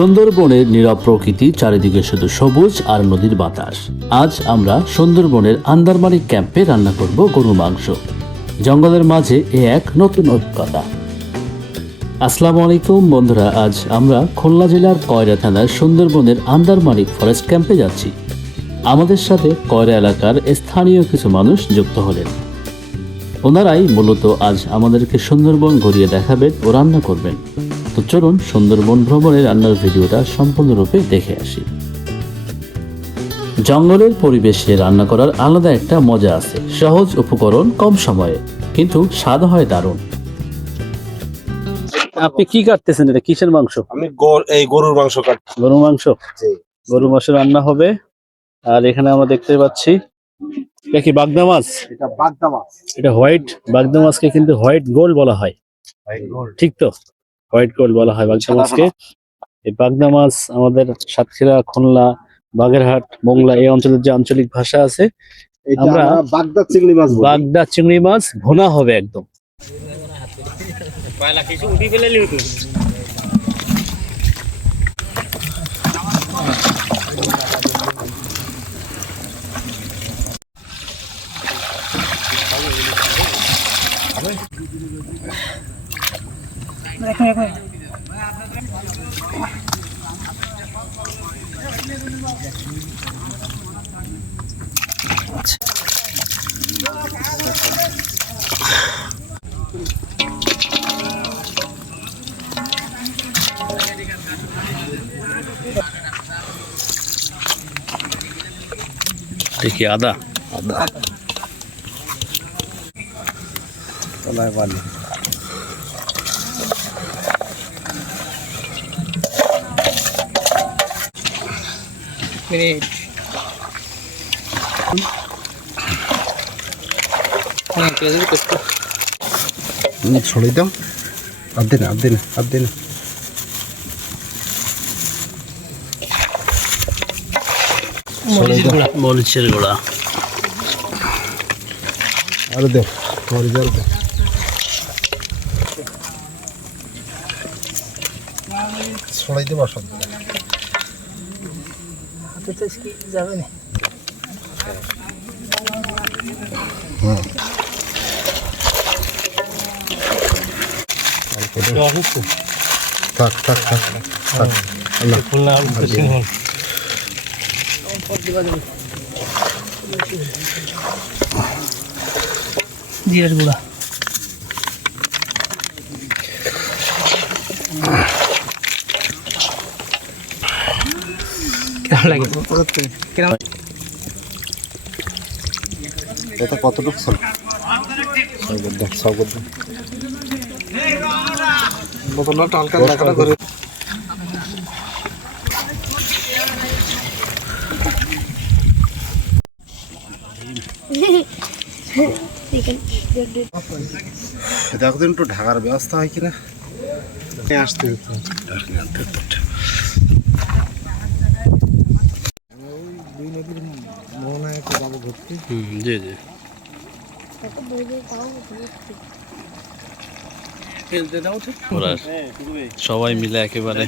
সুন্দরবনের নীরব প্রকৃতি, চারিদিকে শুধু সবুজ আর নদীর বাতাস। আজ আমরা সুন্দরবনের আন্দারমানিক ক্যাম্পে রান্না করব গরুর মাংস। জঙ্গলের মাঝে এক নতুন অভিজ্ঞতা। আসসালামু আলাইকুম বন্ধুরা, আজ আমরা খুলনা জেলার কয়রা থানার সুন্দরবনের আন্দারমানিক ফরেস্ট ক্যাম্পে যাচ্ছি। আমাদের সাথে কয়রা এলাকার স্থানীয় কিছু মানুষ যুক্ত হলেন। ওনারাই মূলত আজ আমাদেরকে সুন্দরবন ঘুরিয়ে দেখাবেন ও রান্না করবেন। তো চলুন সুন্দরবন ভ্রমণের রান্নার ভিডিওটা সম্পূর্ণরূপে দেখে আসি। জঙ্গলের পরিবেশে রান্না করার আলাদা একটা মজা আছে। সহজ উপকরণ, কম সময়ে, কিন্তু স্বাদ হয় দারুণ। আপনি কি কাটতেছেন? এটা কিসের মাংস? আমি গরুর মাংস কাটছি। গরুর মাংস? গরুর মাংস রান্না হবে। আর এখানে আমরা দেখতে পাচ্ছি এটা কি বাগদা মাছ? এটা বাগদা মাছ। এটা হোয়াইট বাগদা মাছকে কিন্তু হোয়াইট গোল্ড বলা হয়, ঠিক তো? হোয়াইট গোল্ড বলা হয় বাগদা মাছকে। এই বাগদা মাছ আমাদের সাতক্ষীরা, খুলনা, বাগেরহাট, মোংলা এই অঞ্চলের যে আঞ্চলিক ভাষা আছে, আমরা বাগদা চিংড়ি মাছ বলি। বাগদা চিংড়ি মাছ ভুনা হবে একদম। দেখি আদা ছড়িয়ে দাও। আর দিন মরিচের গুঁড়া আর দে মরিচ আর দে। ছড়াই দেবো সব যাবে না। থাক থাক থাক থাক। জিরার গুঁড়া, কেমন লাগে? এটা কতটুকু ছিল? সগদ বোতলটা হালকা লাগাটা করে দেখো দিন একটু ঢাকার ব্যবস্থা হয় কিনা। আসতে দুই নদীর মোহনায় একটু যাবো ঘুরতে। জি জি। সবাই মিলে একেবারে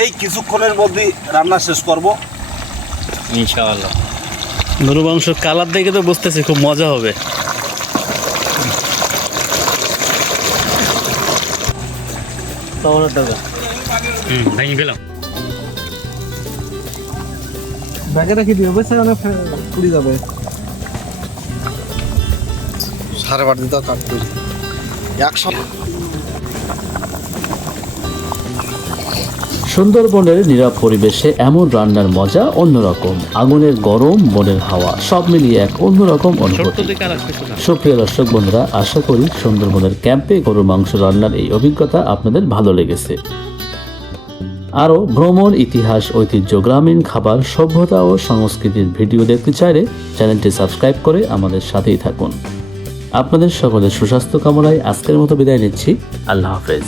এই কিছুক্ষণের মধ্যে রান্না শেষ করব ইনশাআল্লাহ। গরু মাংস কালার দেখে তো বুঝতেছি খুব মজা হবে। ভেঙে গেলাম। ব্যাগে রাখি দিও, বেশি অনেক পুড়ি যাবে। 8:30 দিতে কাটতে 100। সুন্দরবনের নীরব পরিবেশে এমন রান্নার মজা অন্যরকম। আগুনের গরম, বনের হাওয়া, সব মিলিয়ে এক অন্যরকম অনুভূতি। সুপ্রিয় দর্শক বন্ধুরা, আশা করি সুন্দরবনের ক্যাম্পে গরুর মাংস রান্নার এই অভিজ্ঞতা আপনাদের ভালো লেগেছে। আরও ভ্রমণ, ইতিহাস, ঐতিহ্য, গ্রামীণ খাবার, সভ্যতা ও সংস্কৃতির ভিডিও দেখতে চাইলে চ্যানেলটি সাবস্ক্রাইব করে আমাদের সাথেই থাকুন। আপনাদের সকলের সুস্বাস্থ্য কামনায় আজকের মতো বিদায় নিচ্ছি। আল্লাহ হাফেজ।